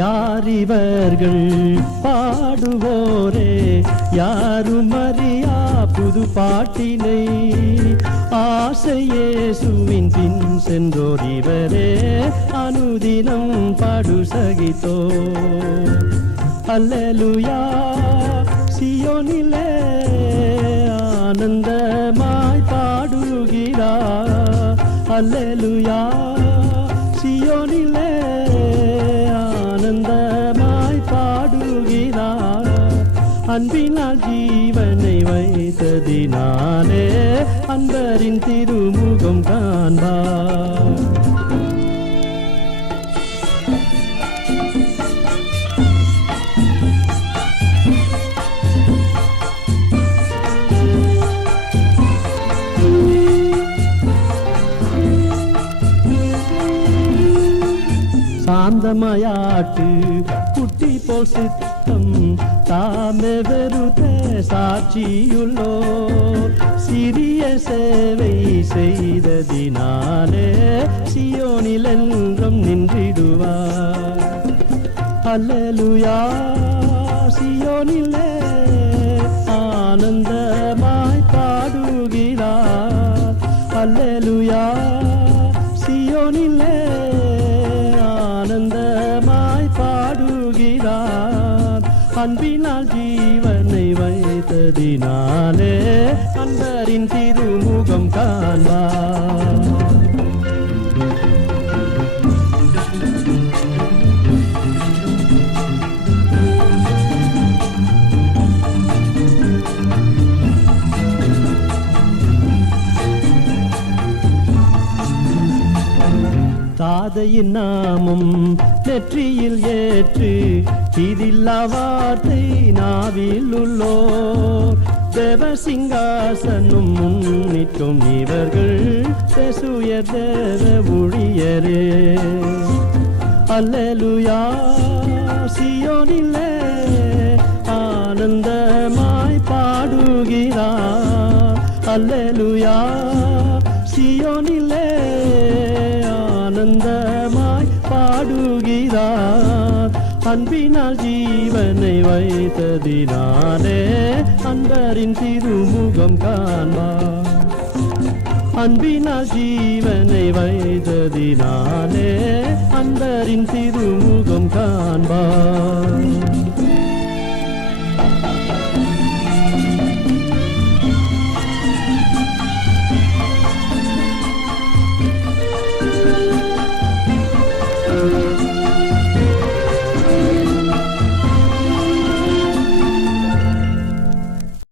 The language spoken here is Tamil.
யார் இவர்கள் பாடுவோரே, யாரும் அறியா புது பாட்டினை, ஆசையேசுவின் பின் சென்றோர் இவரே, அனுதினம் பாடு சகித்தோ. அல்லேலூயா சீயோனிலே ஆனந்தமாய் பாடுகிறார். அல்லேலூயா சீயோனிலே ஆனந்தமாய் பாடுகிறார். அன்பினால் ஜீவனை வைத்ததினாலே அன்பரின் திருமுகம் காண்பார். சாந்தமயாட்டு குட்டி போல் சித்தம் தாமே வெறுத்த சாட்சியுள்ளோ, சிறிய சேவை செய்ததினாலே சியோனில் என்றும் நின்றிடுவார். அல்லேலூயா சியோனிலே ஆனந்தமாய் பாடுகிறார். அல்லேலூயா சியோனிலே ஆனந்தமாய் பாடுகிறார். அன்பினால் ஜீவனை வைத்ததினாலே அன்பரின் திருமுகம் காண்பார். தாதையின் நாமம் நெற்றியில் ஏற்று இதில்லா வார்த்தை நாவில் உள்ளோ, தேவ சிங்காசனும் முன்னிட்டும் இவர்கள் பேசுய தேவ ஊழியரே. அல்லேலூயா சியோனிலே ஆனந்தமாய் பாடுகிறார். அல்லேலூயா சியோனிலே ஆனந்தமாய் பாடுகிறார். அன்பினால் ஜீவனை வைத்ததினாலே அன்பரின் திருமுகம் காண்பார். அன்பினால் ஜீவனை வைத்ததினாலே அன்பரின் திருமுகம் காண்பார்.